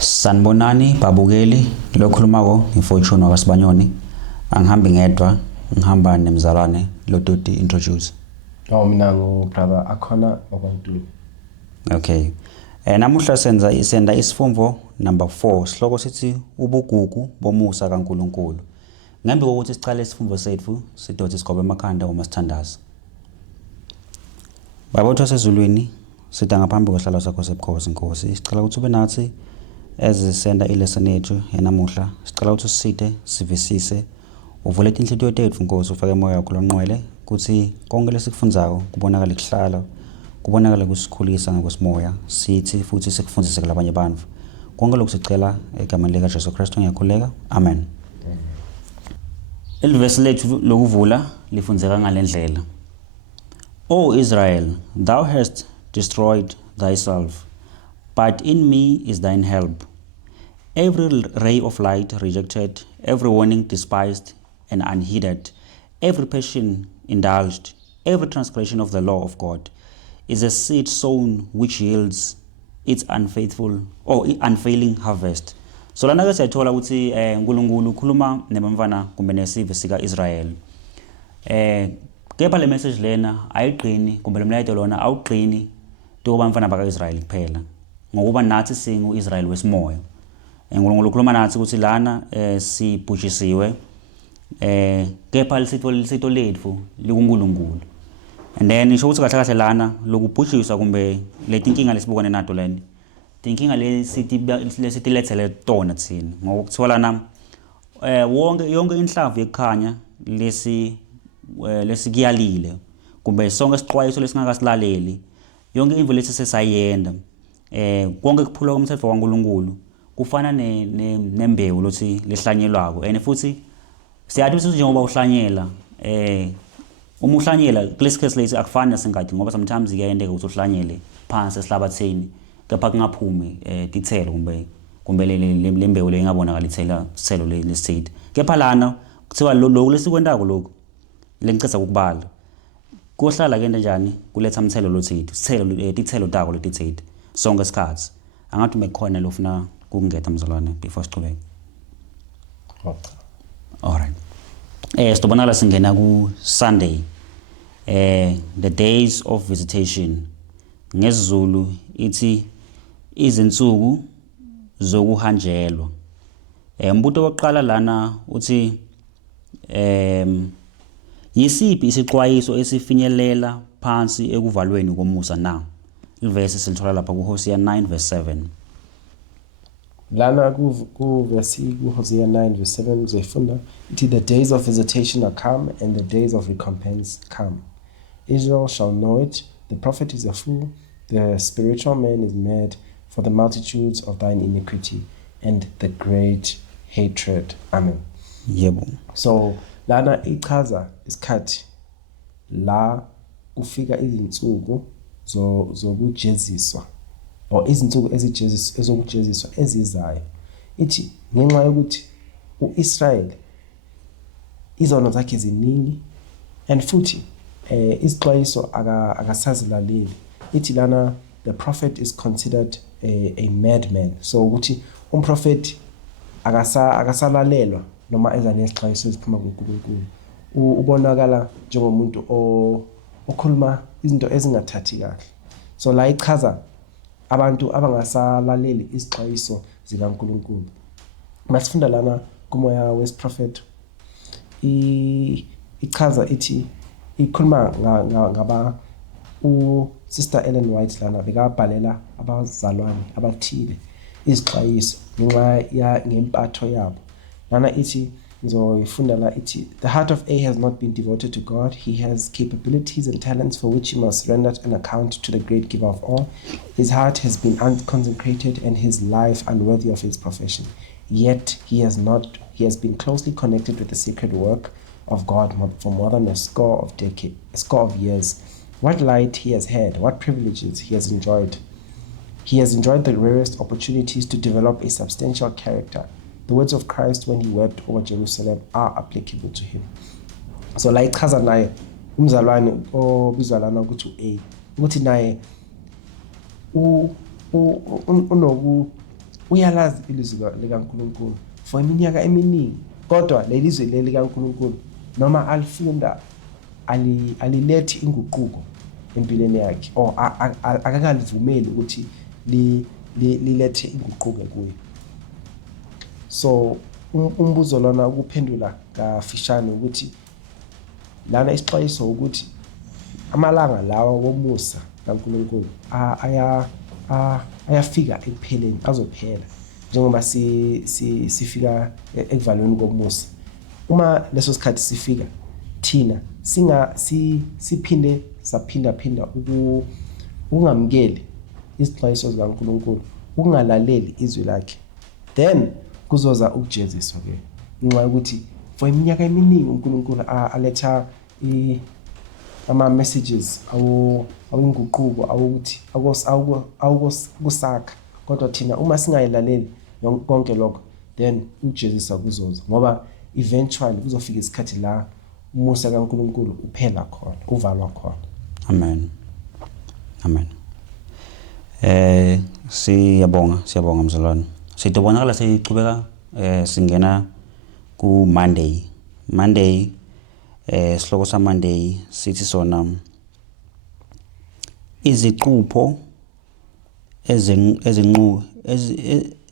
Sanibonani babukeli lokhulumako ngiFortune wakwaSibanyoni angihambi ngedwa ngihamba nemzalwane lododi introduce. Mina brother akhona kwaNtuli. Okay. Namuhla senda isifumvo number 4 sihloko sithi ubugugu bomusa kaNkuluNkulu. Ngembi kokuthi sicale isifumvo sethu sidoti sigobe emakhanda uma sithandaza. Babotho sezulwini sida ngaphambi kwehlalo sakho sebukhosi Nkosi. Sicela ukuthi ube nathi senda ilesson yethu enamuhla. Sicela ukuthi siside sivisise uvule inhliziyo yethu Nkosi ufake emoya wakho lonqwele ukuthi konke lesikufundzayo kubonakala kuhlala kubonakala kusikhulisa ngokwesimoya sithi futhi sikufundise kulabanye abantu. Konke lokhu sicela egameni lika Jesu Kristu ngiyakhuleka. Amen. Ilivesi lethu lokuvula lifundzeka ngalendlela. O Israel, thou hast destroyed thyself, but in me is thine help. Every ray of light rejected, every warning despised and unheeded, every passion indulged, every transgression of the law of God is a seed sown which yields its unfaithful or unfailing harvest. So lana ke siyathola ukuthi uNkulunkulu ukhuluma nebamfana kumbe nesive sika Israel. Kepha le message lena ayiqini kumbe le mlayito lona awuqini toba mfana baka Israel kuphela. Ngokuba nathi singu Israel wesimoya. uNkulunkulu ukhuluma nathi ukuthi lana sibhujisiwe kepha lisitho lethu likuNkulunkulu. And then isho ukuthi kahle kahle lana lokubhujiswa kumbe letinkinga lesibukane nato leni. Tinkinga lesitilethele tona thina ngokuthiwa lana yonke inhlavu yekhanya lesikuyalile kumbe sonke isixwayiso lesingakasilaleli yonke imvo lethi sesayenda konke kuphula komthetho kaNkulunkulu kufana nembewu lothi lehlanyelwako and futhi siyathi ukuthi njengoba uhlanyela uma uhlanyela kulesi lesi akufani nasengadi ngoba sometimes kuyayendeka ukuthi uhlanyele phansi esihlabathini kepha kungaphumi tithelo kumbe lembewu lengabonakala ithela isithelo leseed. Kepha lana kuthiwa lokho lesikwendako lokho lengicela ukubala kohlala ke njani kuletha umthelo lothidi tithelo tako letithidi sonke isikhathi angathi mekhona lofuna kungetha mzalwane before siqhubeke. Okay. Alright. Sitobonakala singena ku Sunday the days of visitation ngesiZulu ithi izinsuku zokuhanjelwa. Umbuto wokuqala lana uthi yisiphi isixwayiso esifinyelela phansi ekuvalweni komusa na. Ivesi silithola lapha kuHosea 9 verse 7. Lana ku verse kuHosea 9 verse 7 zifunda ithi the days of visitation are come and the days of recompense come. Israel shall know it, the prophet is a fool, the spiritual man is mad for the multitudes of thine iniquity and the great hatred. Amen. Yebo. So lana ichaza isikhathi la kufika izinsuku zokujeziswa or izinsuku ezokujeziswa ezizayo. Ithi ngenxa yokuthi uIsrael izono zakhe ziningi and futhi isixwayiso akasazilaleli. Ithi lana the prophet is considered a madman. So ukuthi umprofeti akasalalelwa noma eza nesixwayiso esiphuma kuNkulunkulu. Ubonakala njengomuntu okhuluma izinto ezingathathi kahle. So la ichaza abantu abangasalaleli isixwayiso zikaNkulunkulu. Masifunda lana kumoya wesiprophet ichaza ithi ikhuluma ngaba Sister Ellen White lana bekabhalela abazalwane abathile izixwayiso ngenxa ngempatho yabo. Lana ithi ngizoyifunda la ithi the heart of A has not been devoted to God. He has capabilities and talents for which he must render an account to the great giver of all. His heart has been unconsecrated and his life unworthy of his profession. Yet he has been closely connected with the sacred work of God for more than a score of years. What light he has had, what privileges he has enjoyed. He has enjoyed the rarest opportunities to develop a substantial character. The words of Christ when he wept over Jerusalem are applicable to him. So la ichaza naye umzalwane obizwa lana ukuthi A ukuthi naye unoku uyalazi ilizwi likaNkulunkulu for iminyaka eminingi, kodwa lelizwi likaNkulunkulu noma alifunda alilethi inguquko empilweni yakhe, or akakalivumeli ukuthi lilethe inguquko kuye. So umbuzo lona ukuphendula kafishane ukuthi lana isixwayiso ukuthi amalanga lawa womusa kaNkulunkulu ayafika ekupheleni, azophela njengoba sifika ekuvalweni komusa. Uma leso sikhathi sifika, thina siphinde saphinda ukungamukeli izixwayiso zikaNkulunkulu, ukungalaleli izwi lakhe, then kuzoza ukujeziswa ke, ngenxa yokuthi for iminyaka eminingi uNkulunkulu aletha ama-messages awinguquko awukuthi akusakha, kodwa thina uma singayilaleli konke lokho, then ukujeziswa kuzoza, ngoba eventually kuzofika isikhathi la umusa kaNkulunkulu uphela khona, uvalwa khona. Amen. Siyabonga mzalwane. Sitobonakala sichubeka singena ku Monday. Sihloko sa Monday sithi sona iziqupho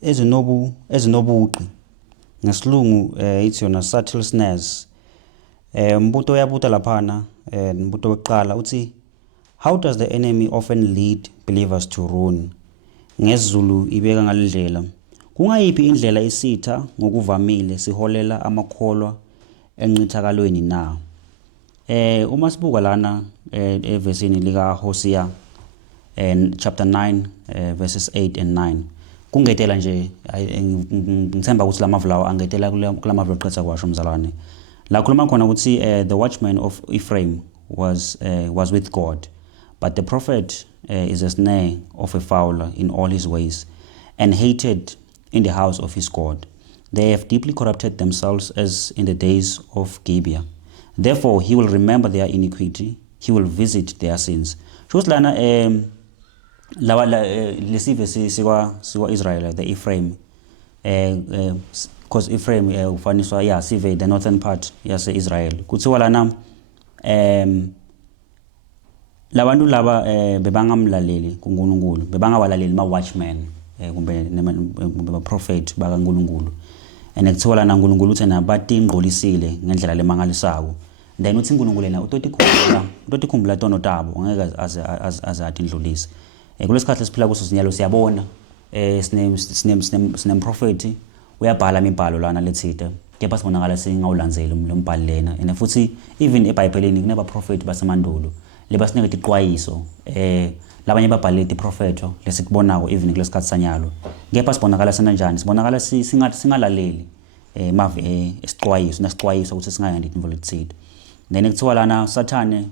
ezinobuqi, ngesilungu ithi yona subtle snares. Mbuto yabuta laphana, mbuto weqala uthi, how does the enemy often lead believers to ruin? NgesiZulu ibeka ngalendlela, kungayiphi indlela isitha ngokuvamile siholela amakholwa enqithakalweni na? Uma sibuka lana evesini lika Hosea chapter 9 verses 8 and 9, kungetela nje ngithemba ukuthi lamavulawo angetela kulamavulawo qetha kwasho mzalwane. La khuluma khona ukuthi the watchman of Ephraim was with God, but the prophet is a snare of a fowler in all his ways, and hated in the house of his God. They have deeply corrupted themselves as in the days of Gibeah. Therefore he will remember their iniquity, he will visit their sins. Shows lana lesive sikwa Israel, the Ephraim, because Ephraim ufaniswa sive the northern part yase Israel. Kuthiwa lana labantu laba bebangamlaleli kuNkulunkulu, bebangawalaleli ma-watchmen kumbe ama-prophet bakaNkulunkulu, and kuthiwa lana uNkulunkulu uthi nabatingqolisile ngendlela lemangalisako. Then uthi uNkulunkulu yena utotikhumbula tono tabo, ngeke azathi indlulisi. Kulesikhathi esiphila kuso sinyalo siyabona sinem-prophet uyabhala imibhalo lana lethite, kepha sibonakala singawulandzeli lombhalo lena. And futhi even eBhayibhelini kunaba-prophet basemandulo lebasinike iqwayiso, labanye babhalile iprofeto lesikubonako even kulesikhathi sanyalo, kepha sibonakala senanjani, sibonakala singalaleli mave esixwayiso nesixwayiso ukuthi singayendi indvo lethite. Then kuthiwa lana Sathane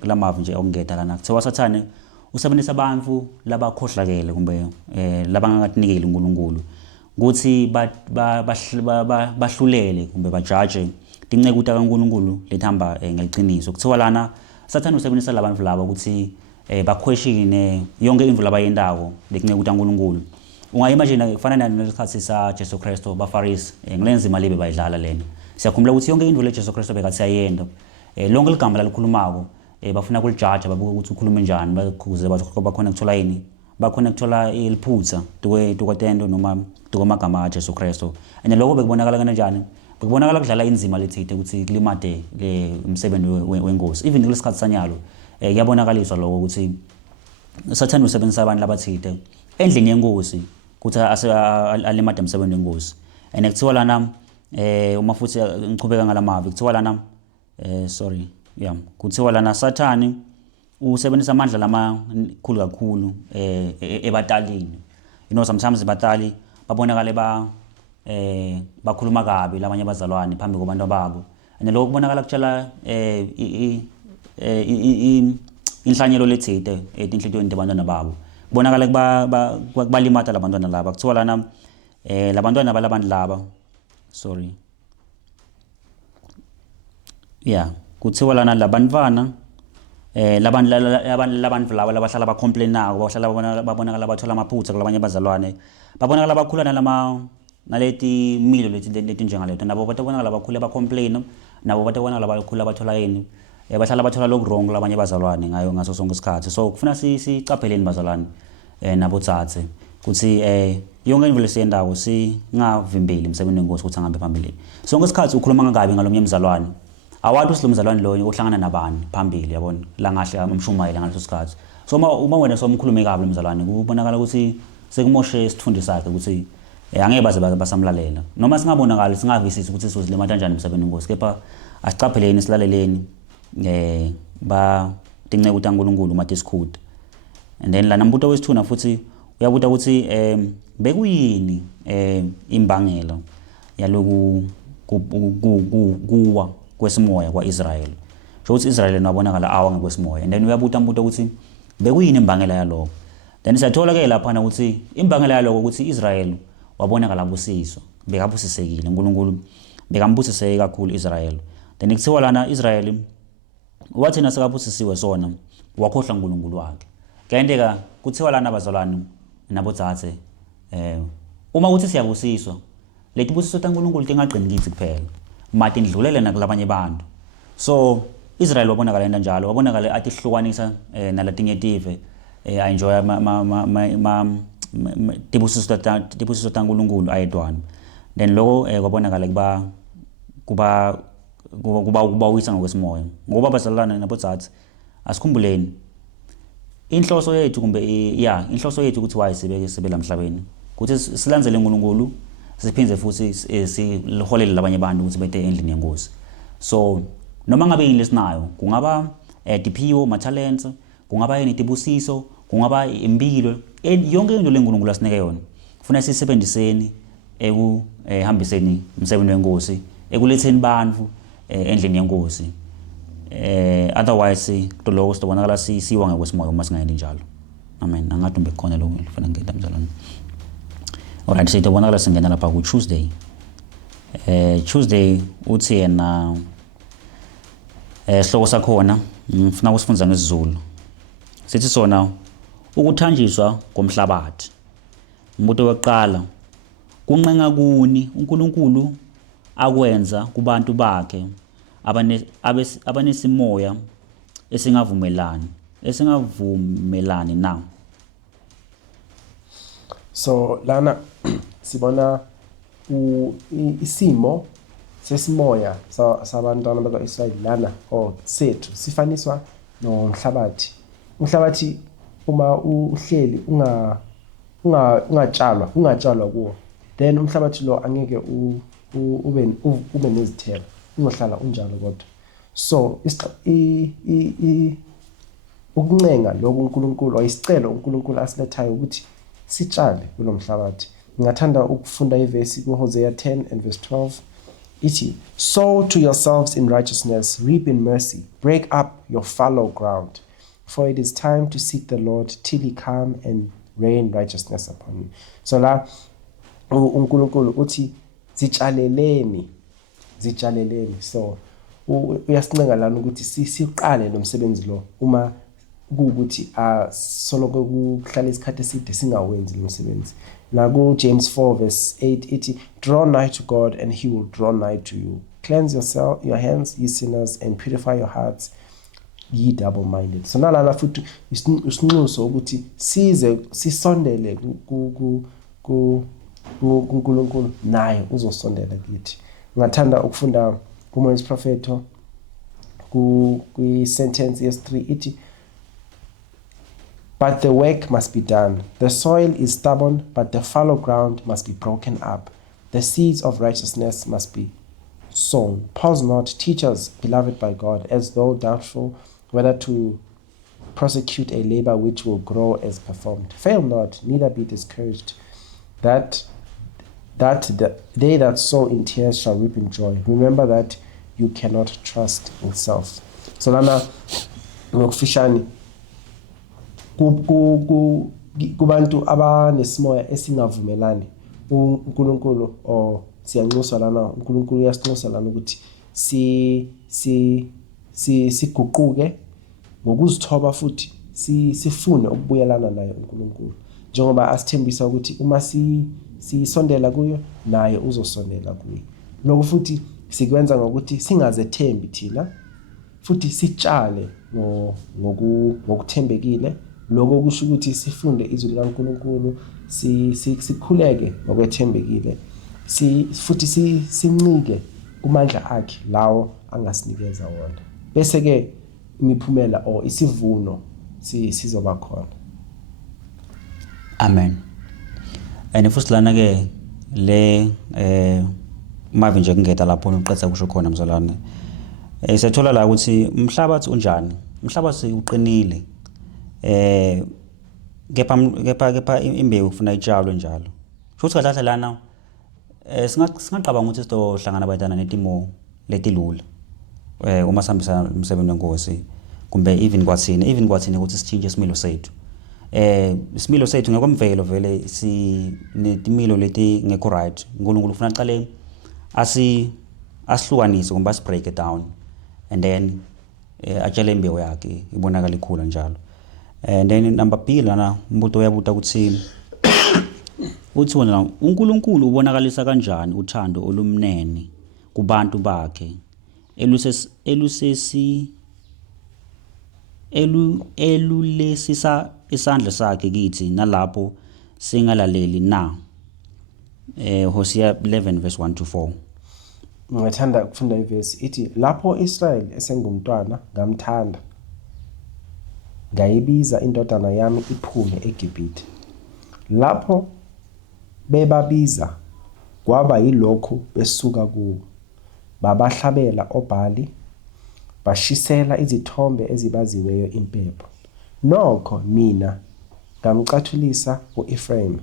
kulamavi nje okungeta lana, kuthiwa Sathane usebenzisa abantu labakhohlakele kumbe labangakatinikeli uNkulunkulu ukuthi bahlulele kumbe bajaje tinceku kaNkulunkulu lethamba ngeliqiniso. Kuthiwa lana Sathane usebenzisa labantu laba ukuthi baquestione yonke indvu labayendako lekunceku kaNkulunkulu. Ungayimagine kufanana nesikhathi sa Jesu Kristo baFarisi, ngilenzima libe bayidlala lena. Siyakhumbula ukuthi yonke indvu leJesu Kristo bekathi ayenda, lonke ligama lalikhulumako bafuna kulijaja, babuka ukuthi ukhulume njani, bakuze bakhona ukuthola yini, bakhona ukuthola iliphutha tukwatendo noma tukwamagama aJesu Kristo. And lokho bekubonakala kanjani? Bekubonakala kudlala inzima lethite ukuthi kulimade umsebenzi wenkosi. Even kulesikhathi sanyalo kuyabonakaliswa lokho ukuthi Sathane usebenzisa abantu labathite endlini yenkosi ukuthi alimade umsebenzi wenkosi. And kuthiwa lana uma futhi ngichubeka ngalamavi, kuthiwa lana kuthiwa lana Sathane usebenzisa amandla lamakhulu kakhulu ebatalini. Sometimes batali babonakale bakhuluma kabi labanye abazalwane phambi kwabantu ababo, and lokho kubonakala kutshala inhlanyelo lethite etinhlitweni zabantwana babo, kubonakala kubalimata labantwana laba. Kuthiwa lana labantwana balabantu laba kuthiwa lana labantwana labantu laba labahlala bacomplainako bahlala babonakala bathola amaphutha kulabanye abazalwane babonakala bakhula naleti milo leti njengaleto nabo batabonakala bakhule bacomplain nabo batabonakala bakhula bathola yini bahlala bathola lokhu wrong labanye abazalwane ngaso sonke isikhathi so kufuna sicapheleni bazalwane nabotsatse kuthi yonke into lesiyendako singavimbeli emsebenzini wenkosi ukuthi angabe phambili sonke isikhathi ukhuluma ngakabi ngalomnye umzalwane awathi usilomzalwane loyo uhlangana nabani phambili yabona la ngahle amshumayela ngaleso sikhathi so uma wena somkhulume kabi lomzalwane kubonakala ukuthi sekumoshe isithundi sakhe ukuthi angeke baze basamlalela noma singabonakala singavisisi ukuthi sizilema kanjani emsebenzini wenkosi kepha asicapheleni silaleleni ba tince ukuthi uNkulunkulu uma tisikhuda and then lana mbuto wesithuna futhi uyabuta ukuthi bekuyini imbangela yaloku kuwa kwesimoya kwaIsrael so ukuthi Israel nabonakala awa ngekwesimoya and then uyabuta mbuto ukuthi bekuyini imbangela yaloko then siyathola ke lapha na ukuthi imbangela yaloko ukuthi Israel wabonakala busiswa bekabusisekile uNkulunkulu bekambusiseke kakhulu Israel then kuthiwa lana Israel wathi nasakabusisiwe sona wakhohlwa uNkulunkulu wakhe kuyenteka kuthiwa lana abazalwane nabotsatse uma uthi siyabusiswa leti busiso taNkulunkulu tingaqini kithi kuphela mati ndlulele nakulabanye abantu so Israel wabonakala into njalo wabonakala athi hlukanisa nalatinye tive enjoy tibusiso taNkulunkulu ayedwana then lokho kwabonakala kuba wisa ngokwesimoya ngoba bazalwana nabotsatse asikhumbuleni inhloso yethu kumbe inhloso yethu ukuthi wayisibeke sibela emhlabeni ukuthi silandzele uNkulunkulu siphindze futhi siholele labanye abantu ukuthi bete endlini yenkosi so noma ngabe yini lesinayo kungaba diphiwo ma-talents kungaba yini tibusiso kungaba impilo yonke into leNkulunkulu asinike yona kufuna sisebenziseni ekuhambiseni umsebenzi wenkosi ekuletheni bantfu endlini yenkosi otherwise to lokho sitobonakala siwa ngekwesimmoya uma singayendi njalo amen angathi umbe khona lokho kufanele ngenda mzalwane alright sitobonakala singena lapha ku Tuesday Tuesday uthi yena sihloko sakhona ngifuna ukusifundza ngesizulu sithi sona ukuthanjiswa komhlabathi umbuto weqala kuncenga kuni uNkulunkulu akwenza kubantu bakhe abanesimoya esingavumelani na so lana sibona isimo sesimoya sabantwana bakwaIsrael lana sethu sifaniswa nomhlabathi umhlabathi uma uhleli ungatshalwa kuwo then umhlabathi lo angeke ube nezithelo ungohlala unjalo kodwa so ukuncenga lokho uNkulunkulu ayisicelo uNkulunkulu asilethayo ukuthi sitshale kulomhlabathi ngingathanda ukufunda ivesi kuHosea 10 and verse 12 ithi sow to yourselves in righteousness reap in mercy break up your fallow ground for it is time to seek the Lord till he come and rain righteousness upon you so la uNkulunkulu uthi zitshaleleni so uyasincenga lana ukuthi siqale nomsebenzi lo uma ukuthi soloko kuhlala isikhathi eside singawenzi lo msebenzi la ku James 4 verse 8 ithi draw nigh to God and he will draw nigh to you cleanse your hands ye sinners and purify your hearts ye double-minded so nalala futhi isinxuso ukuthi sisondele kuNkulunkulu naye uzosondela kithi ngathanda ukufunda kuMoses prophetho kwi sentence yes3 ithi but the work must be done the soil is stubborn but the fallow ground must be broken up the seeds of righteousness must be sown pause not teachers beloved by God as though doubtful whether to prosecute a labor which will grow as performed fail not neither be discouraged that they that sow in tears shall reap in joy. Remember that you cannot trust in self. So lana ngokufishane kubantu abanesimoya esingavumelani uNkulunkulu siyanxuswa lana uNkulunkulu uyasinxusa lana ukuthi siguquke ngokuzithoba futhi sifune ukubuyelana naye uNkulunkulu, njengoba asithembisa ukuthi uma sisondela kuyo naye uzosondela kuye. Lokho futhi sikwenza ngokuthi singazethembi thina, futhi sitshale ngokuthembekile. Lokho kusho ukuthi sifunde izwi likaNkulunkulu, sikhuleke ngokwethembekile, futhi sincike kumandla akhe lawo angasinikeza wona. Bese ke imiphumela isivuno sizoba khona. Amen. And futhi lana ke le mavi nje kungeta lapho uqetha kusho khona mzalwane. Siyathola la ukuthi umhlabathi unjani? Umhlabathi uqinile. Kepha imbewu kufuna itshalwe njalo. Futhi kahle lana singaqabanga ukuthi sizohlangana bayitana netimo letilula. Uma sihambisa umsebenzi wenkosi kumbe even kwathina ukuthi sichinje isimilo sethu. Isimilo sethu ngekwemvelo vele sinetimilo leti ngekho right. uNkulunkulu ufuna aqale asihlukanise kumbe break it down, and then atshale imbewu yakhe ibonakala ikhula njalo. And then number B lana umbuto uyabuta ukuthi wona uNkulunkulu ubonakalisa kanjani uthando olumnene kubantu bakhe elulesisa isandla sakhe kithi nalapho singalaleli na. Hosea 11 verse 1 to 4. Ngithanda ukufunda iverse ithi, lapho Israel esengumntwana ngamthanda, ngayibiza indodana yami iphume eGibhithe. Lapho bebabiza kwaba yilokhu besuka kuwo, babahlabela oBhali, bashisela izithombe ezibaziweyo impepho. Nokho mina ngamcathulisa u-Ephraim,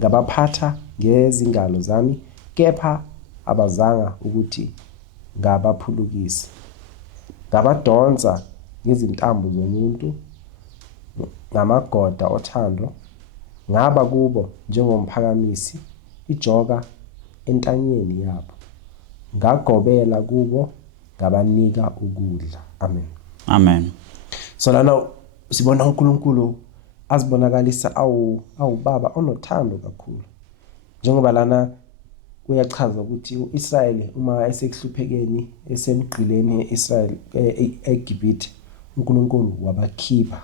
ngabaphatha ngezingalo zami, kepha abazanga ukuthi ngabaphulukise. Ngabadonsa ngezintambo zomuntu, ngamagoda othando, ngaba kubo njengomphakamisi, ijoka entanyeni yabo. Ngagobela kubo, ngabanika ukudla. Amen. Amen. So lana sibona uNkulunkulu azibonakalisa awubaba onothando kakhulu. Njengoba lana uyachaza ukuthi uIsrayeli uma esekuhluphekeni esemgqileni eIsrael eGibhithe, uNkulunkulu wabakhipha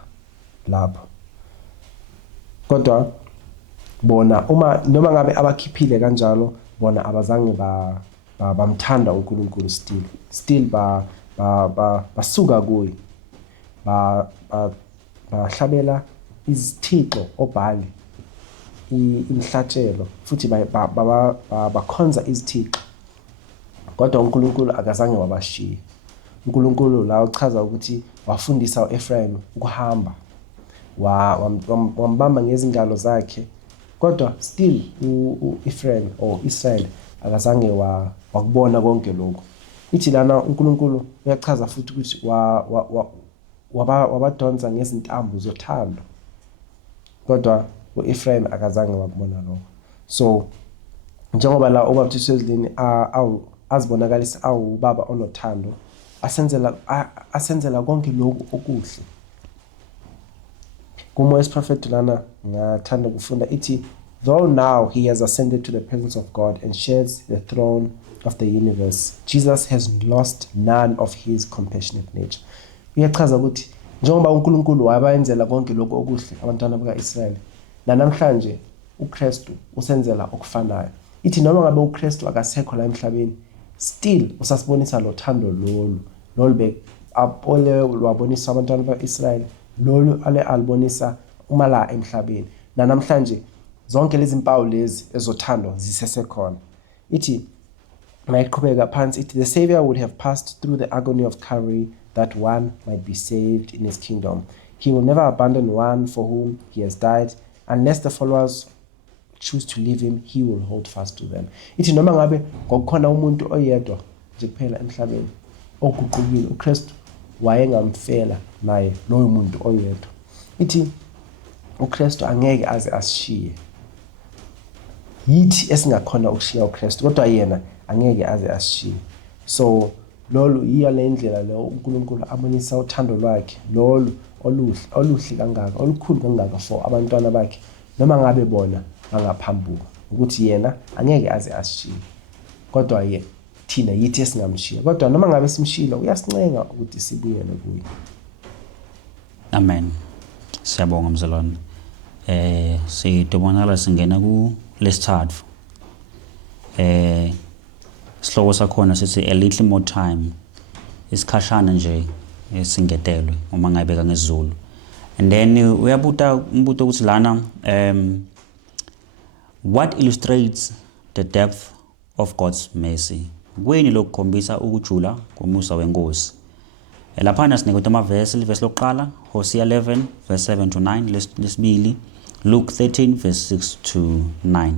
lapho. Kodwa bona noma ngabe abakhiphile kanjalo, bona abazange bamthanda uNkulunkulu still basuka kuye, bahlabela izithixo oBhali imhlatshelo, futhi bakhonza izithixo. Kodwa uNkulunkulu akazange wabashiya. uNkulunkulu la uchaza ukuthi wafundisa uEphraim ukuhamba, wambamba ngezingalo zakhe, kodwa still uEphraim or Israel akazange wakubona konke lokho. Ithi lana uNkulunkulu uyachaza futhi ukuthi wabadonsa ngezintambo zothando, kodwa uEphraim akazange wakubona lokho. So njengoba la uBaptist Wesley azibonakalisa awubaba onothando, asenzela konke lokhu okuhle. Kumoya prophet lana ngathanda kufunda ithi, though now he has ascended to the presence of God and shares the throne of the universe, Jesus has lost none of his compassionate nature. Uyachaza ukuthi njengoba uNkulunkulu wabayenzela konke lokho okuhle abantwana bakaIsrael, namhlanje uKristu usenzela okufanayo. Ithi noma ngabe uKristu akasekho la emhlabeni, still usasibonisa lo thando lolu apole wabonisa abantwana bakaIsrael, lolu alibonisa uma la emhlabeni. Namhlanje zonke lezi mpawu lezi ezothando zisesekhona. Ithi mayiqhubeka phansi ithi, the Savior would have passed through the agony of Calvary that one might be saved in his kingdom. He will never abandon one for whom he has died. Unless the followers choose to leave him, he will hold fast to them. Ithi noma ngabe ngokukhona umuntu oyedwa nje kuphela emhlabeni oguqukile, uKristu wayengamfela naye loyo muntu oyedwa. Ithi uKristu angeke aze asishiye. Yithi esingakhona ukushiya uKristu, kodwa yena angeke aze asishiye. So lolu yiyo le ndlela lo uNkulunkulu abonisa uthando lwakhe lolu oluhle kangaka olukhulu kangaka for abantwana bakhe noma ngabe bona bangaphambuka ukuthi yena angeke aze asishiye kodwa thina yithi esingamshiya kodwa noma ngabe simshilo uyasincenga ukuthi sibuyele kuye. Amen. Siyabonga mzalwane. Sidobonakala singena ku lesithathu. Sihloko sakhona sithi a little more time. Isikhashana nje singetelwe uma ngayibeka ngesiZulu. And then uyabuta umbuto ukuthi lana what illustrates the depth of God's mercy. Kweni lokukhombisa ukujula komusa wenkosi. Laphana sinikwe amavesi verse lokuqala Hosea 11 verse 7 to 9 lesibili Luke 13 verse 6 to 9.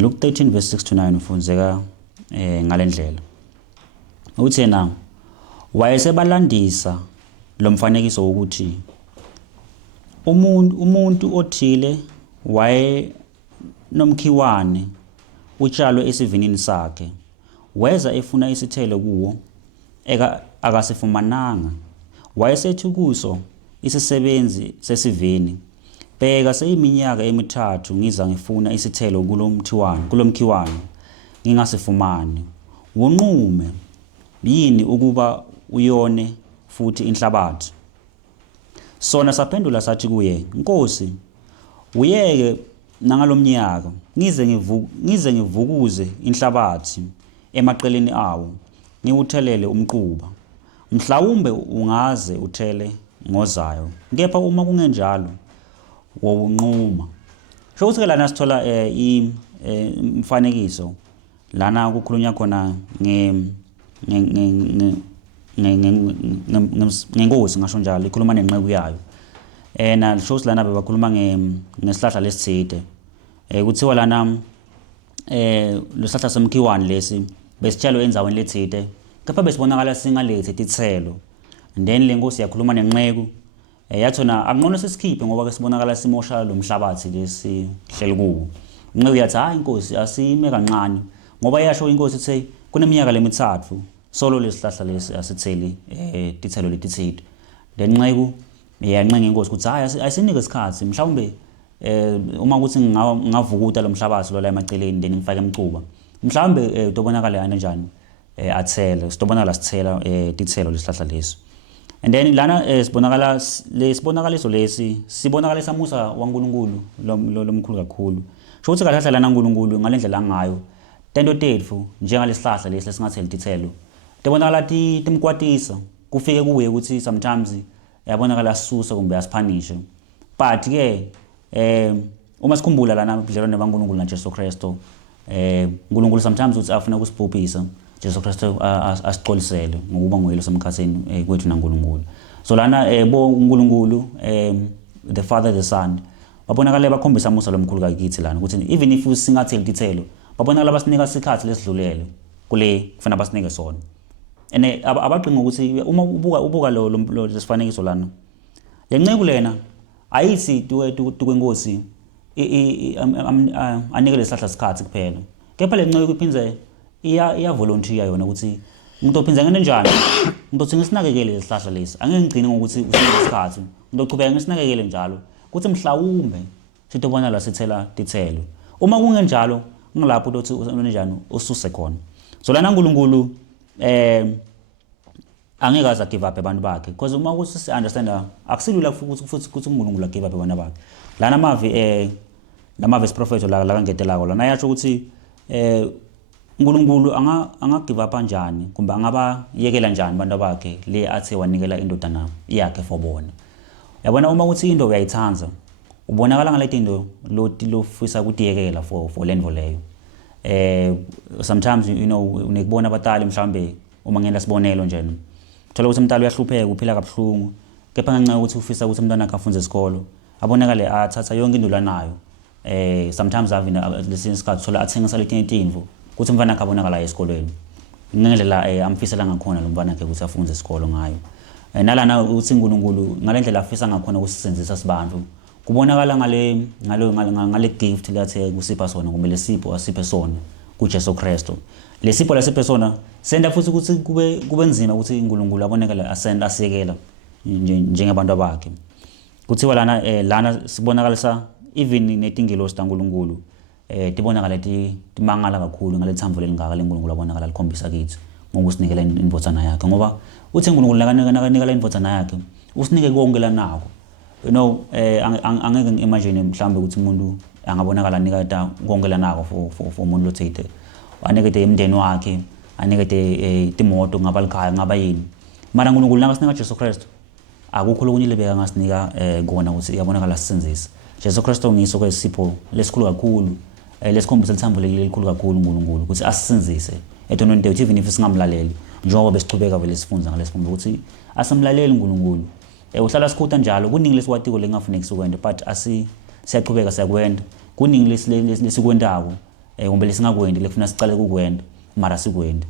Luke 13 verse 6 to 9 ufunzeka ngalendlela. Uthi yena wayesebalandisa lo mfanekiso ukuthi umuntu othile waye nomkhiwane utshalwe esivinini sakhe weza efuna isithelo kuwo akasifumananga wayesethi kuso isisebenzi sesivini bheka seyiminyaka emithathu ngiza ngifuna isithelo kulomkhiwane ngingasifumani wonqume yini ukuba uyone futhi inhlabathi sona saphendula sathi kuye Nkosi uyeke nangalomnyaka ngize ngivukuze inhlabathi emaqeleni awo ngiwuthelele umquba mhlawumbe ungaze uthele ngozayo kepha uma kungenjalo wonquma sho ukuthi lana sithola imfanekiso lana kukhulunywa khona ngenkosi ngasho njalo ikhuluma nenqeku yayo na sho ukuthi lana bebakhuluma ngesihlahla lesithide kuthiwa lana lesihlahla semkhiwane lesi besitshalwe enzaweni lethide kepha besibonakala singalethi tithelo and then lenkosi yakhuluma nenqeku yathona akunqona sesikhiphe ngoba ke sibonakala simosha lo mhlabathi lesi hleli kuwo inqeku yathi hayi inkosi asime kancane ngoba yasho inkosi ithi kuneminyaka lemithathu solo lesihlahla lesi asitheli tithelo letithide then inqeku yancenga inkosi ukuthi hayi ayisinike isikhathi mhlawumbe uma ukuthi ngavukuta lo mhlabathi lo la emaceleni then ngifake emcuba mhlawumbe utobonakala yana njani athele sitobonakala sithela tithelo lesihlahla lesi and then lana sibonakaliso lesi sibonakala samusa waNkulunkulu lomkhulu kakhulu sho ukuthi kahlahla lana uNkulunkulu ngalendlela ngayo tento tetfu njengalesihlahla lesi lesingatheli tithelo tebonakala timkwatisa kufike kuye ukuthi sometimes yabonakala sisusa kumbe asiphanishe but ke uma sikhumbula lana ubudlelwane baNkulunkulu naJesu Kristu uNkulunkulu sometimes uthi afuna ukusibhubhisa Jesu Kristu asixolisele ngokuba nguyelo semkhatheni kwethu naNkulunkulu so lana bo uNkulunkulu the Father the Son babonakala bakhombisa umusa lomkhulu kakithi lana ukuthi even if singatheli tithelo babonakala basinika isikhathi lesidlulele kule kufanele basinike sona ene abaqinga ukuthi uma ubuka lo lesifanekiso lana lenceku lena ayithi tukwenkosi anike lesihlahla isikhathi kuphela kepha lenceku iphinze iya volunteer yona ukuthi umuntu ophinza ngene njani umuntu othi ngisinakekele lesihlahla lesi angeke ngigcine ngokuthi usinike isikhathi umuntu oqhubeka ngisinakekele njalo ukuthi mhlawumbe sitobona la sithela tithelo uma kungenjalo ngilapho uthi unjani ususe khona so lana uNkulunkulu angeke aza give up abantu bakhe because uma ukuthi si understand akusilula futhi uNkulunkulu give up abantu bakhe lana lamavesi prophet la kangetelako lana yasho ukuthi uNkulunkulu anga give up kanjani kumbe angaba yekela njani abantu bakhe le athe wanikela indodana yakhe for bona yabona uma uthi into uyayithanza ubonakala ngale into lofisa ukutiyekela for lendvo leyo sometimes you know unekubona abatali mhlambe uma ngena sibonelo nje thola ukuthi umntali uyahlupheka uphila kabuhlungu kepha ngenxa ukuthi ufisa ukuthi umntwana akhe afunde isikolo abonakale athatha yonke into lanayo sometimes avina lesinye isikhathi thola athengisa letinto ukuthi umntwana akhe abonakala esikolweni ngendlela amfisela ngakhona lo mntwana akhe ukuthi afunde isikolo ngayo nalana uthi uNkulunkulu ngalendlela afisa ngakhona ukusisenzisa sibantu kubonakala ngale gift lethe kusipha sona kumbe lesipho asiphe sona kuJesu Kristu. Lesipho lasepersona senda futhi ukuthi kube nzima ukuthi uNkulunkulu abonakala asiyekela njengabantu bakhe. Kuthiwa lana sibonakalisa even netingelosi taNkulunkulu tibonakala timangala kakhulu ngale thambo lelingaka leNkulunkulu abonakala likhombisa kithi ngokusinikela indvodzana yakhe, ngoba uthi uNkulunkulu nakanikela indvodzana yakhe usinike konke lanako. You know, angeke ngimagine mhlambe ukuthi umuntu angabonakala nikata konke lanako for umuntu lothete, anikete umndeni wakhe, anikete timoto ngaba likhaya ngaba yini, mara uNkulunkulu nakasinika Jesu Kristu akukho lokunye lebeka ngasinika kona ukuthi iyabonakala sisenzisa. Jesu Kristu ngiso kwesipho lesikhulu kakhulu, lesikhombisa lithambo lelikhulu kakhulu uNkulunkulu ukuthi asisenzise etonweni tethu, even if singamlaleli, njengoba besichubeka vele sifunza ngalesifumbe ukuthi asimlaleli uNkulunkulu. Uhlala sikhutha njalo kuningi lesikwatiko lengafuneki sikwenda, but siyaqhubeka siyakwenda. Kuningi lesikwendako kumbe lesingakwendi lekufuna sicale kukwenda mara sikwenda.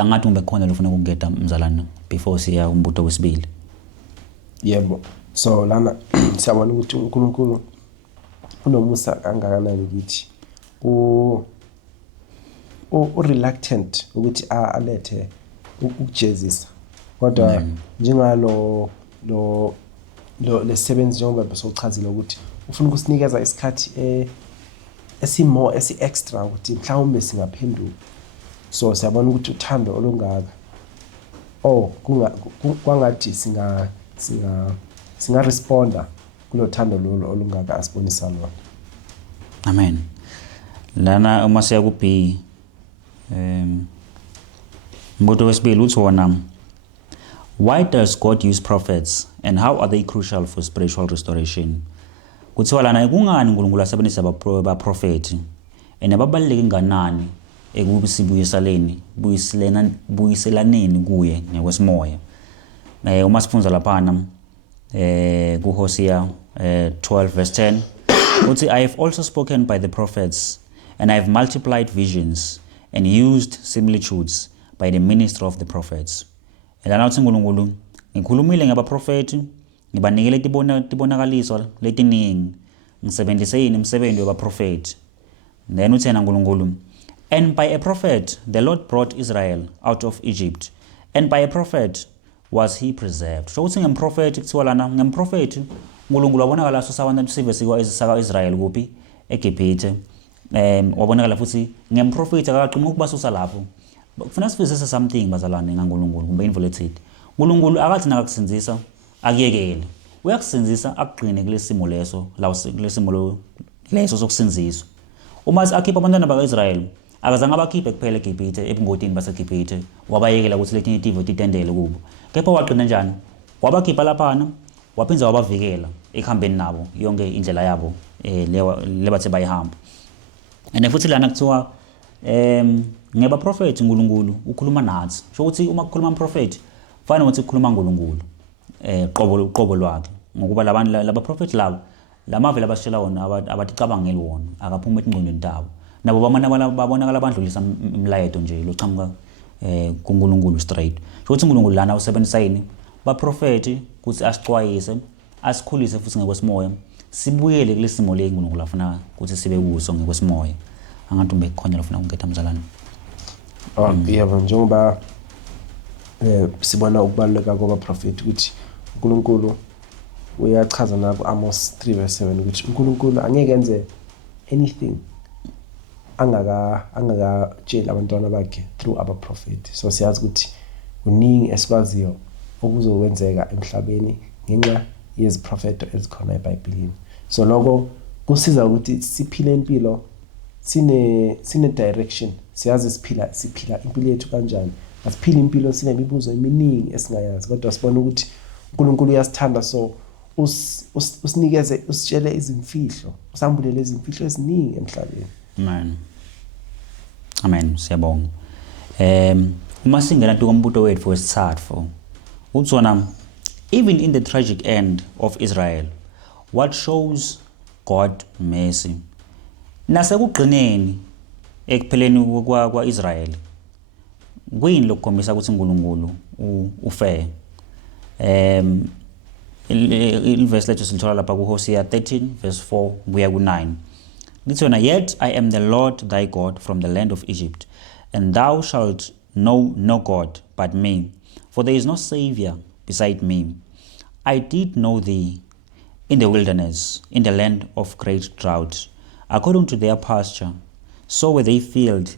Angathi umbe khona lofuna ukungeta mzalana before siya umbuto wesibili. Yebo. So lana siyabona ukuthi uNkulunkulu unomusa kangakanani kithi. Reluctant ukuthi alethe ukujezisa. Kodwa njengalo lesebenzi njengoba besochazile ukuthi ufuna ukusinikeza isikhathi esi-extra ukuthi mhlawumbe singaphenduka. So siyabona ukuthi uthando olungaka kwangathi singa responda kulo thando lolo olungaka asibonisa lona. Amen. Lana uma siya ku B mbuto wesibili uthi wona, why does God use prophets and how are they crucial for spiritual restoration? Kuthiwa lana kungani uNkulunkulu asebenzisa abaprofeti ababaluleke kanani buyiselaneni kuye ngekwemoya. Uma sifunza lapha ku Hosea 12 verse 10 uthi, I have also spoken by the prophets and I have multiplied visions and used similitudes by the ministry of the prophets. Lana uthi uNkulunkulu ngikhulumile ngabaprofeti, ngibanikele tibonakaliso letiningi, ngisebenzise yini umsebenzi wabaprofeti. Then uthi yena uNkulunkulu, and by a prophet the Lord brought Israel out of Egypt, and by a prophet was he preserved. So uthi ngemprofeti kuthiwa lana ngemprofeti uNkulunkulu wabonakala sosabantu sive sika Israel kuphi eGibhithe. Wabonakala futhi ngemprofeti akaqhuma ukubasusa lapho. Kufuna sifisise something bazalwane ngaNkulunkulu kumbe involted. uNkulunkulu akathi nakakusenzisa akuyekele. Uyakusenzisa akugcine kulesimo leso kulesimo leso sokusenziswa. Uma akhipha abantwana bakaIsrael akazange abakhiphe kuphela eGibhithe ebungodini baseGibhithe wabayekela ukuthi letinye izivo titendele kubo. Kepha waqina njani? Wabakhipha laphana waphinza wabavikela ekuhambeni nabo yonke indlela yabo lebathe bayihamba. And futhi lana kuthiwa ngeba prophet uNkulunkulu ukhuluma nathi. Sho ukuthi uma kukhuluma umprofeti fanele ukuthi ukhuluma uNkulunkulu qobo lwakhe, ngokuba labantu laba prophet labo lamavela abashela wona abaticabangeli wona akaphuma etingqondweni tabo, nabo babonakala abandlulisa imlayeto nje lochamuka kuNkulunkulu straight. Sho ukuthi uNkulunkulu lana usebenzisa yini baprofeti ukuthi asicwayise, asikhulise futhi ngekwemoya, sibuyele kulesimo le uNkulunkulu afuna ukuthi sibe kuso ngekwemoya. Angathi umbe khona lofuna ukungeta mzalana. Yebo, njengoba sibona ukubaluleka kwabaprofeti ukuthi uNkulunkulu uyachaza na ku-Amos 3 verse 7 ukuthi uNkulunkulu angeke enze anything angakatsheli abantwana bakhe through abaprofeti. So siyazi ukuthi kuningi esikwaziyo okuzokwenzeka emhlabeni ngenxa yeziprofeto ezikhona eBhayibhelini. So lokho kusiza ukuthi siphile impilo sine direction, siyazi siphila impilo yethu kanjani. Asiphile impilo sinemibuzo eminingi esingayazi, kodwa sibona ukuthi uNkulunkulu uyasithanda, so usinikeze, usitshele izimfihlo, usambulele izimfihlo eziningi emhlabeni. Amen. Siyabonga. Uma singena kumbuto wethu wesithathu uthona, even in the tragic end of Israel, what shows God mercy? Nasekugcineni ekupheleni kwaIsrael kuyini lokukhombisa ukuthi uNkulunkulu ufair. Il verse lethu silithola lapha ku Hosea 13 verse 4 kuya ku 9. lithi yona, yet I am the Lord thy God from the land of Egypt, and thou shalt know no God but me, for there is no Savior beside me. I did know thee in the wilderness, in the land of great drought. According to their pasture, so were they filled,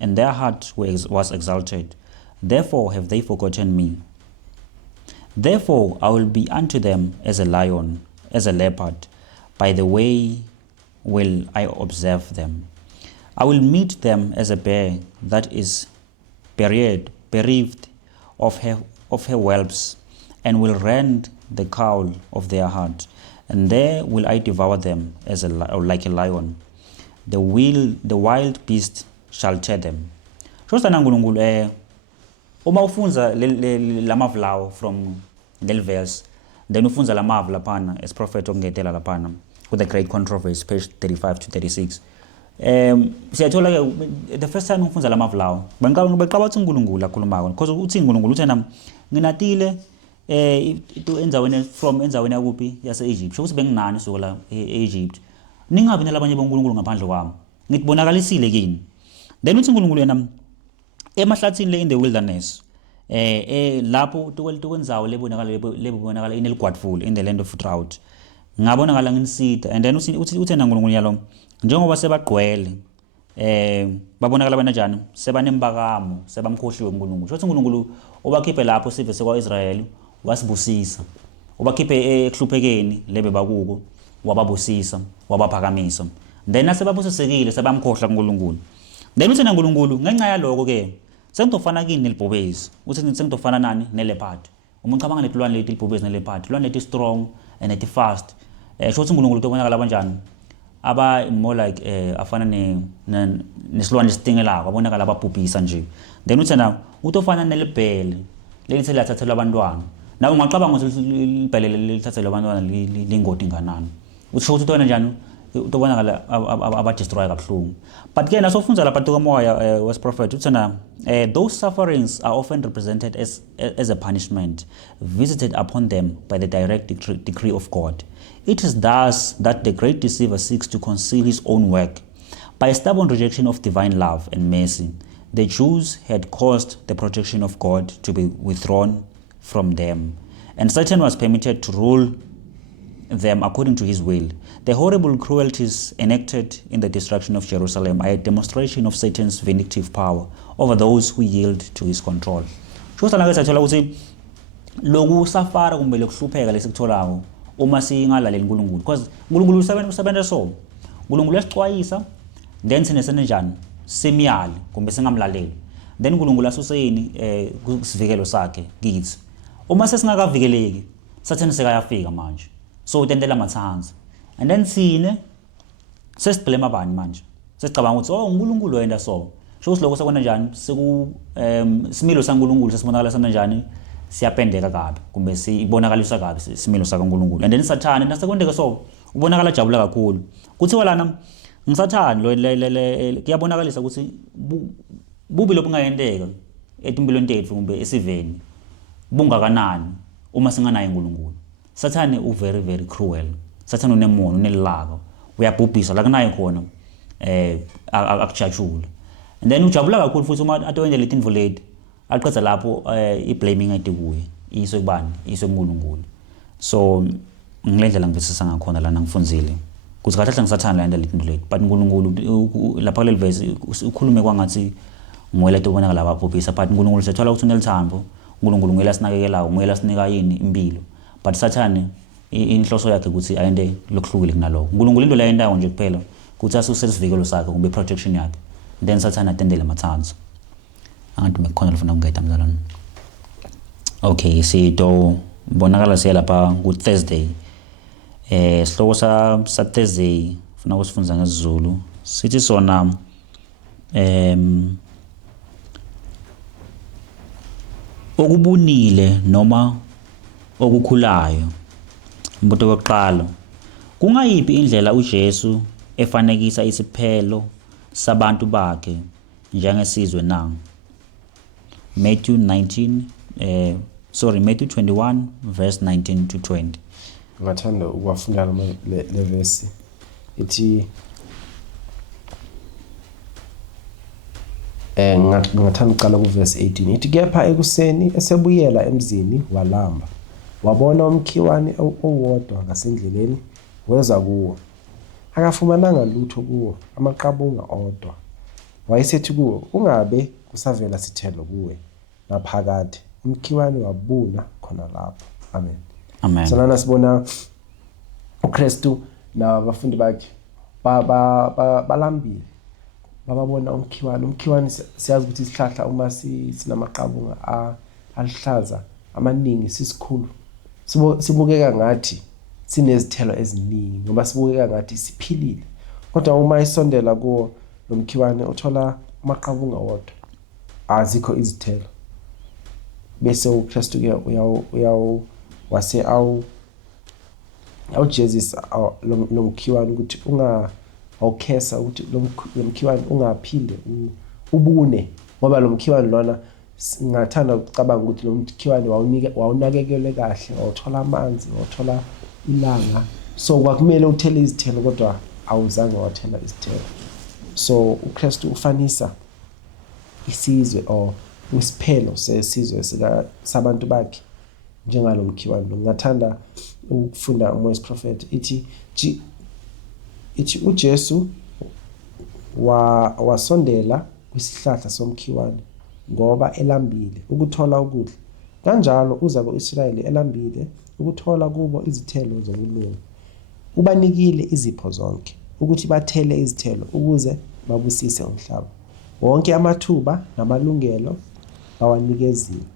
and their heart was exalted. Therefore have they forgotten me. Therefore I will be unto them as a lion, as a leopard. By the way will I observe them. I will meet them as a bear that is bereaved of her whelps, and will rend the caul of their heart, and there will I devour them as like a lion. The wild beast shall tear them. Shosana nkulunkulu uma ufunza lamavu lawo from leli verse, then ufunza lamavu laphana as prophet okungetela laphana with the great controversy, page 35 to 36. Siyathola ke the first time ufunza lamavu lawo beqabathi uNkulunkulu akhulumako, because uthi uNkulunkulu uthena nginatile into enzaweni yakuphi yase-Egypt. Shokuthi benginani suka la e-Egypt, ningabi nalabanye bonkulunkulu ngaphandle kwami, ngitibonakalisile kini. Then uthi uNkulunkulu yena emahlathini le in the wilderness, lapho tukwenzawo lebonakala ineligwadful, in the land of drought, ngabonakala nginisida. And then uthena uNkulunkulu yalo, njengoba sebagqwele babonakala banjani, sebanembakamo, sebamkhohliwe uNkulunkulu. Shothi uNkulunkulu obakhiphe lapho sive sekwa-Israyeli wasibusisa, obakhiphe ekuhluphekeni lebe bakuko wababusisa, wabaphakamisa. Then asebabusisekile sebamkhohla uNkulunkulu. Then uthena uNkulunkulu ngenxa yaloko ke sengitofana kini nelibhubezi. Uthi sengitofana nani neleopard. Umuntu cabanga letilwane leti libhubezi neleopard, tilwane leti strong and leti fast. Shothi uNkulunkulu tobonakala kanjani, aba more like afana nesilwane esitingelako, abonakala ababhubhisa nje. Then uthena utofana nelibhele lelithi lathathelwa abantwana. Nawe ungacabanga ukuthi libhele lithathelwa abantwana lingodi nganani. Uthi shothi utona njani utobonakala aba-destroy kabuhlungu. But ke nasofunza lapha tomoya was prophet uthena, those sufferings are often represented as a punishment visited upon them by the direct decree of God. It is thus that the great deceiver seeks to conceal his own work. By a stubborn rejection of divine love and mercy, the Jews had caused the protection of God to be withdrawn from them, and Satan was permitted to rule them according to his will. The horrible cruelties enacted in the destruction of Jerusalem are a demonstration of Satan's vindictive power over those who yield to his control. Shosana ke sathola ukuthi loku safara kumbe lokuhlupheka lesikutholako uma singalaleli uNkulunkulu, because uNkulunkulu usebenza so. uNkulunkulu uyasixwayisa, then sine senenjani semiyali kumbe singamlaleli, then uNkulunkulu asuseyini kusivikelo sakhe kithi. Uma sesingakavikeleki Satan sekayafika manje, so utendela amathanzi. And then sine sesiblema abani manje, sesicabanga ukuthi uNkulunkulu wenda so. Shothi lokho sekona njani seku similo saNkulunkulu sesibonakala sanjani siyapendeka kabi kumbe sibonakaliswa kabi similo sakaNkulunkulu. And then Sathane nasekwendeka so ubonakala jabula kakhulu. Kuthiwa lana ngisathane lo kuyabonakalisa ukuthi bubi lobungayendeka etimpilweni tethu kumbe esiveni bungakanani uma singanayo uNkulunkulu. Sathane very very cruel. Sathane unemono unelilaka, uyabhubhisa la kunayo khona akujajula. And then ujabula kakhulu futhi uma atowende leti info leti aqedza lapho iblaming ayide kuye iswe kubani, iswe kuNkulunkulu. So ngilendlela ngivisisa ngakhona lana ngifunzile kuthi kahle ngisathana la leti leti, but uNkulunkulu lapha kuleli verse ukhulume kwangathi ngoyela tobonaka laba bhubhisa, but uNkulunkulu sethola ukuthi unelithambo, uNkulunkulu nguyela sinakekelayo, nguyela sinika yini impilo. But Sathane inhloso yakhe ukuthi ayende lokuhlukile kunaloko. uNkulunkulu into la yendawo nje kuphela ukuthi asuse isivikelo sakhe kumbe protection yakhe, then Sathane atendele amathanzi. Angathi mekhona lofuna ukungeta mzalwane. Okay, sito bonakala siya lapha ku Thursday. Sihloko sa Thursday ufuna ukusifunza ngesiZulu. Sithi sona okubunile noma okukhulayo. Umbuto wokuqala, kungayiphi indlela uJesu efanekisa isiphelo sabantu bakhe njengesizwe na? Matthew 21 verse 19 to 20. Ngathanda ukuwafunda le verse ithi ngathanda uqala kuverse 18 ithi kepha ekuseni esebuyela emzini walamba wabona umkhiwane owodwa ngasendleleni weza kuwo akafumananga lutho kuwo amaqabunga odwa wayesethi kuwo ungabe kusavela sithelo kuwe naphakade umkhiwane wabuna khona lapho amen Amen. so lana sibona uKristu nabafundi bakhe balambile bababona umkhiwane siyazi ukuthi isihlahla uma sinamaqabunga alihlaza amaningi sisikhulu sibukeka ngathi sinezithelo eziningi ngoba sibukeka ngathi siphilile kodwa uma isondela kuwo lo mkhiwane uthola amaqabunga wodwa azikho izithelo bese uKristu ke wase awujezisa lo mkhiwane ukuthi awukhesa ukuthi lo mkhiwane ungaphinde ubune ngoba lo mkhiwane lona singathanda ukucabanga ukuthi lo mkhiwane wawunakekele kahle wawuthola amanzi wawuthola ilanga so kwakumele uthele izithelo kodwa awuzange wathela izithelo so uKristu ufanisa isizwe or isiphelo sesizwe sabantu bakhe njengalo mkhiwane ngathanda ukufunda uMoses prophet ithi uJesu wasondela kwisihlahla somkhiwane ngoba elambile ukuthola ukudla kanjalo uza kuIsrayeli elambile ukuthola kubo izithelo zokulunga ubanikile izipho zonke ukuthi bathele izithelo ukuze babusise umhlaba wonke amathuba namalungelo bawanikezile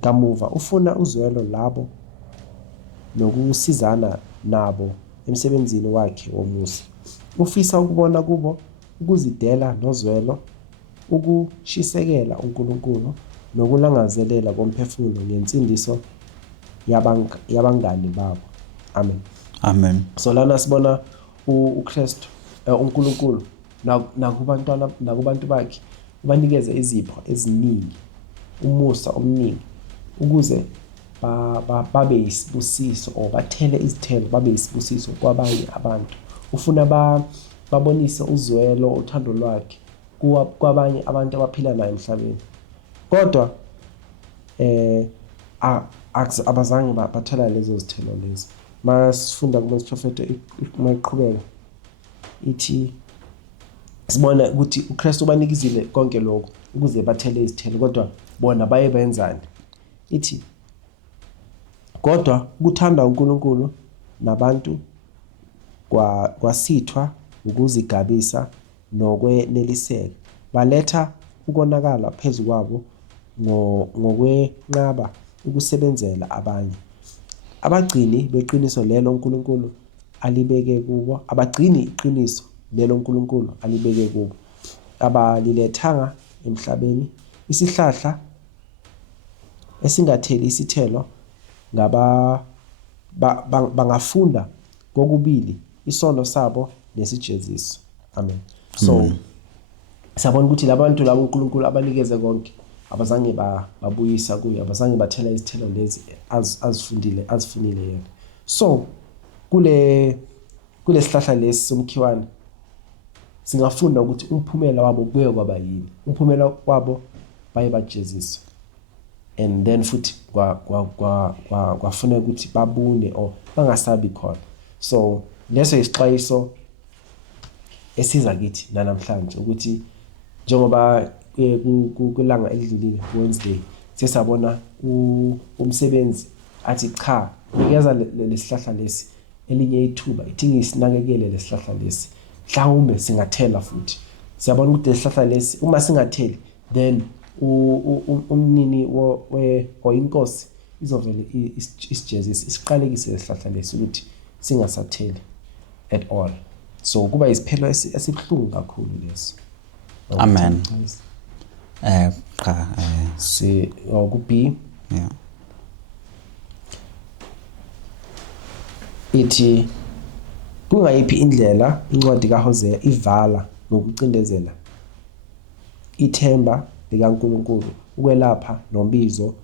kamuva ufuna uzwelo labo nokusizana nabo emsebenzini wakhe womusa ufisa ukubona kubo ukuzidela nozwelo ukushisekela uNkulunkulu nokulangazelela komphefumulo ngensindiso yabangani babo amen Amen. so lana sibona uKristu uNkulunkulu nakubantu bakhe ubanikeze izipho eziningi umusa omningi ukuze babe isibusiso or bathele izithelo babe isibusiso kwabanye abantu ufuna babonise uzwelo uthando lwakhe kwabanye abantu abaphila naye emhlabeni kodwa abazange bathela lezo zithelo lezi masifunda kuMoses prophet mayiqhubeka ithi sibona ukuthi uKristu ubanikizile konke lokho ukuze bathele izithelo kodwa bona baye benzani ithi kodwa ukuthanda uNkulunkulu nabantu kwasithwa ukuzigabisa nokweneliseka baletha ukonakala phezukwabo ngokwenqaba ukusebenzela abanye abagcini beqiniso lelo uNkulunkulu alibeke kubo abagcini iqiniso lelo uNkulunkulu alibeke kubo abalilethanga emhlabeni isihlahla esingatheli isithelo bangafunda kokubili isono sabo nesijeziso amen so siyabona ukuthi labantu labo uNkulunkulu abanikeze konke abazange babuyisa kuye abazange bathela izithelo lezi azifunile yena so kule sihlahla lesi somkhiwane singafunda ukuthi umphumela wabo kuye kwaba yini umphumela wabo baye bajeziswa and then futhi kwafuna ukuthi babune or bangasabi khona so leso isixwayiso esiza kithi namhlanje ukuthi njengoba kulanga elidlulile Wednesday sesabona umsebenzi athi cha nikeza lesihlahla lesi elinye ithuba ithi ngisinakekele lesihlahla lesi mhlawumbe singathela futhi siyabona ukuthi lesihlahla lesi uma singatheli then umnini inkosi izovela isijezisa isiqalekise lesihlahla lesi ukuthi singasatheli at all so kuba isiphelo esibhlungu kakhulu leso Amen. si ku B Yeah. ithi kungayiphi indlela incwadi kaHosea ivala ngokucindezela ithemba likaNkulunkulu ukwelapha nombizo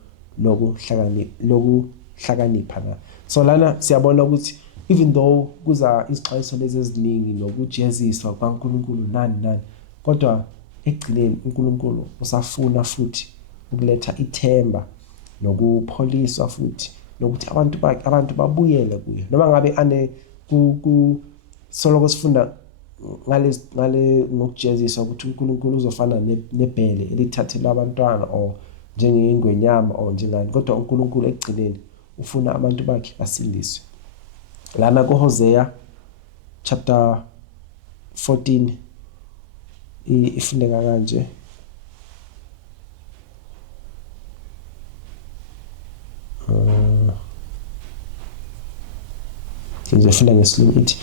ukuhlakanipha na. So lana siyabona ukuthi even though kuza izixwayiso lezi eziningi nokujeziswa kwaNkulunkulu nani kodwa ekugcineni uNkulunkulu usafuna futhi ukuletha ithemba nokupholiswa futhi nokuthi abantu babuyele kuye noma ngabe soloko sifunda ngale ngokujeziswa ukuthi uNkulunkulu uzofana nebhele elithathelwa abantwana or njengengwenyama or njengani kodwa uNkulunkulu ekugcineni ufuna abantu bakhe basindiswe. Lana kuHosea chapter 14 ifundeka kanje. Ngizofunda ngesilungu ithi,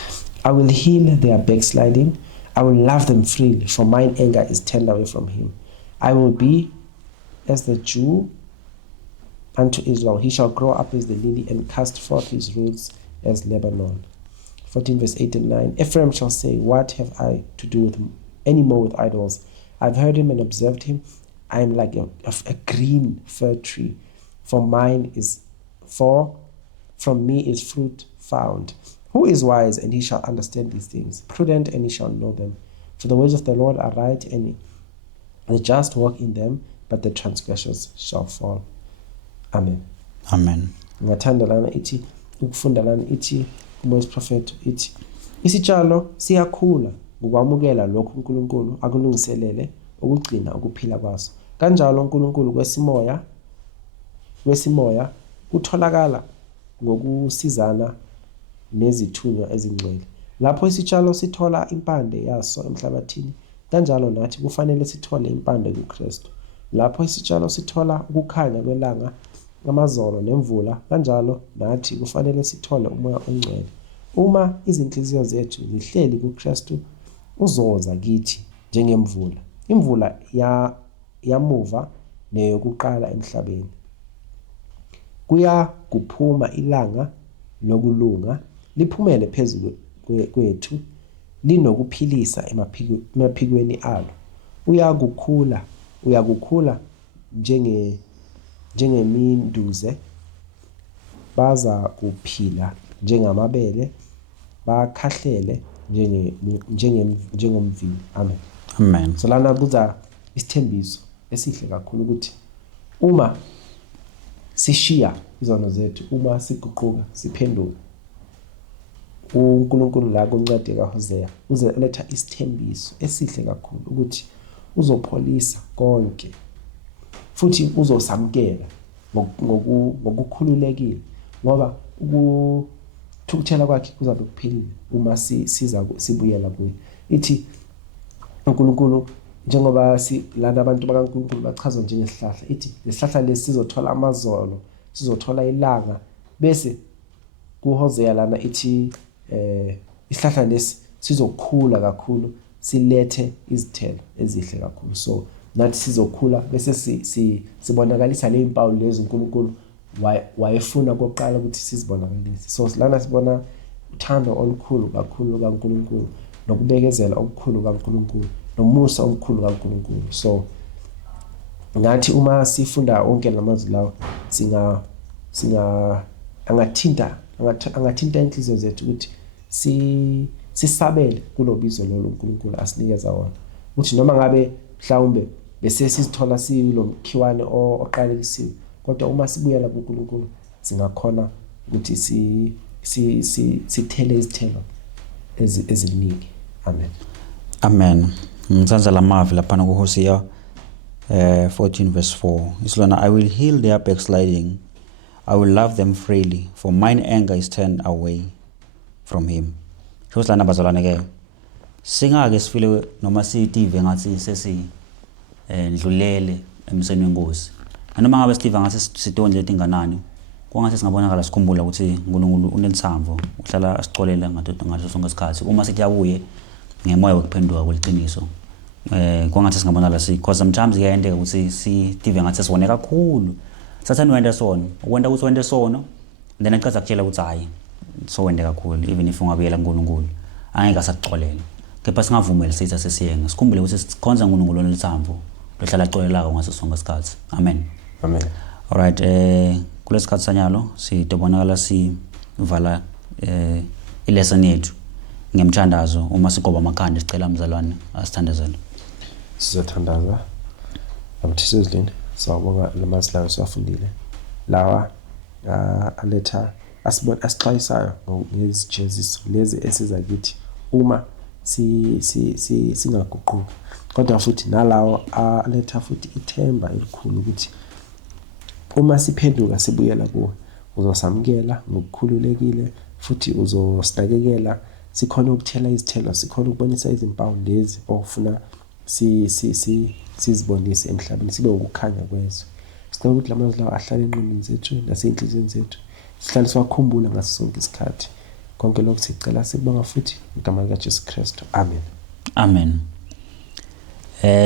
I will heal their backsliding, I will love them freely, for mine anger is turned away from him. I will be as the Jew unto Israel, he shall grow up as the lily and cast forth his roots as Lebanon. 14 verse 8 and 9. Ephraim shall say, what have I to do with any more with idols? I've heard him and observed him. I am like a green fir tree. From me is fruit found. Who is wise, and he shall understand these things? Prudent, and he shall know them. For the ways of the Lord are right, and the just walk in them, but the transgressors shall fall. Amen. Amen. Ngathanda lana ithi ukufunda lana ithi uMoses prophet ithi isitshalo siyakhula ngokwamukela lokho uNkulunkulu akulungiselele ukugcina ukuphila kwaso. Kanjalo uNkulunkulu kwesimoya utholakala ngokusizana nezithunywa ezingcwele. Lapho isitshalo sithola impande yaso emhlabathini, kanjalo nathi kufanele sithole impande kuKristu. Lapho isitshalo sithola ukukhanya kwelanga, amazolo nemvula, kanjalo nathi kufanele sithole umoya ongcwele. Uma izinhliziyo zethu zihleli kuKristu, uzoza kithi njengemvula. Imvula yamuva neyokuqala emhlabeni. Kuya kuphuma ilanga lokulunga, liphumele phezulu kwethu, linokuphilisa emaphikweni alo. Uyakukhula njengeminduze, baza kuphila njengamabele, bakhahlele njengomvini. Amen. Amen. So lana kuza isithembiso esihle kakhulu ukuthi uma sishiya izono zethu, uma siguquka siphenduka, uNkulunkulu la kuncwadi kaHosea uzoletha isithembiso esihle kakhulu ukuthi uzopholisa konke futhi uzosamkela ngokukhululekile, ngoba ukuthukuthela kwakhe kuzabe kuphelile uma sibuyela kuye. Ithi uNkulunkulu njengoba lana abantu bakaNkulunkulu bachazwa njengesihlahla, ithi lesihlahla lesi sizothola amazolo, sizothola ilanga, bese kuHosea lana ithi isihlahla lesi sizokhula kakhulu, silethe izithelo ezihle kakhulu. So nathi sizokhula bese sibonakalisa le impawu lezi uNkulunkulu wayefuna koqala ukuthi sizibonakalise. So lana sibona uthando olukhulu kakhulu kaNkulunkulu, nokubekezela okukhulu kaNkulunkulu, nomusa omkhulu kaNkulunkulu. So ngathi uma sifunda onke lamazwi lawo angathinta inhliziyo zethu ukuthi sisabele kulobizo lolu uNkulunkulu asinikeza wona, ukuthi noma ngabe mhlawumbe bese sizithola silo mkhiwane oqalekisiwe, kodwa uma sibuyela kuNkulunkulu singakhona ukuthi sithele izithelo eziningi. Amen. Amen. Ngithanza lamavi lapha kuHosea 14 verse 4. Isilona, I will heal their backsliding, I will love them freely, for mine anger is turned away from him. Shoslana bazalwane ke singake sifile noma siyitive ngathi ndlulele emseni wenkosi. Noma ngabe sitive ngathi sidonje letinganani, kwangathi singabonakala sikhumbula ukuthi uNkulunkulu unelithambo, uhlala asicolela ngaso sonke isikhathi. Uma sithi akuye ngemoya wokuphenduka kweliqiniso, kwangathi singabonakala because sometimes iyayendeka ukuthi sitive ngathi sibone kakhulu. Sathani wenda sono, ukwenda ukuthi wende sono, then aqhaza kutshela ukuthi hayi so wende kakhulu, even if ungabuyela kuNkulunkulu angeke asakuxolela. Kepha singavumeli sithi sesiyenga, sikhumbule ukuthi sikhonza uNkulunkulu onelithambo, lohlala axolelaka ngaso sonke isikhathi. Amen. Amen. All right, kulesikhathi sanyalo sidobonakala sivala ilesson yethu ngemthandazo uma sigoba amakhanda sicela umzalwane asithandazele. Sizothandaza abathisi ezilini sawubonga lamazwi lawo siwafundile lawa aletha asixwayisayo ngezijeziso lezi esiza kithi uma singaguquki, kodwa futhi nalawo aletha futhi ithemba elikhulu ukuthi uma siphenduka sibuyela kuwe uzosamukela ngokukhululekile futhi uzosinakekela, sikhona ukuthela izithelo, sikhona ukubonisa izimpawu lezi ofuna sizibonise emhlabeni, sibe ukukhanya kwezwe. Sicela ukuthi lamazwi lawo ahlale engqondweni zethu nasey'nhliziyweni zethu, sihlale siwakhumbula ngaso sonke isikhathi. Konke lokhu sicela sikubonga futhi ngegama likaJesu Kristu. Amen. Amen.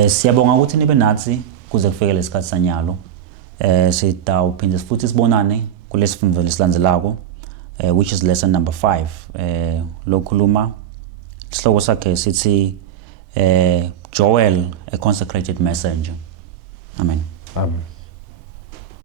Siyabonga ukuthi nibe nathi kuze kufike lesikhathi sanyalo. Sitawuphinde futhi sibonane kulesifundo lesilandzelako, which is lesson number 5. Lokhuluma isihloko sakhe sithi Joel, a consecrated messenger. Amen. Amen.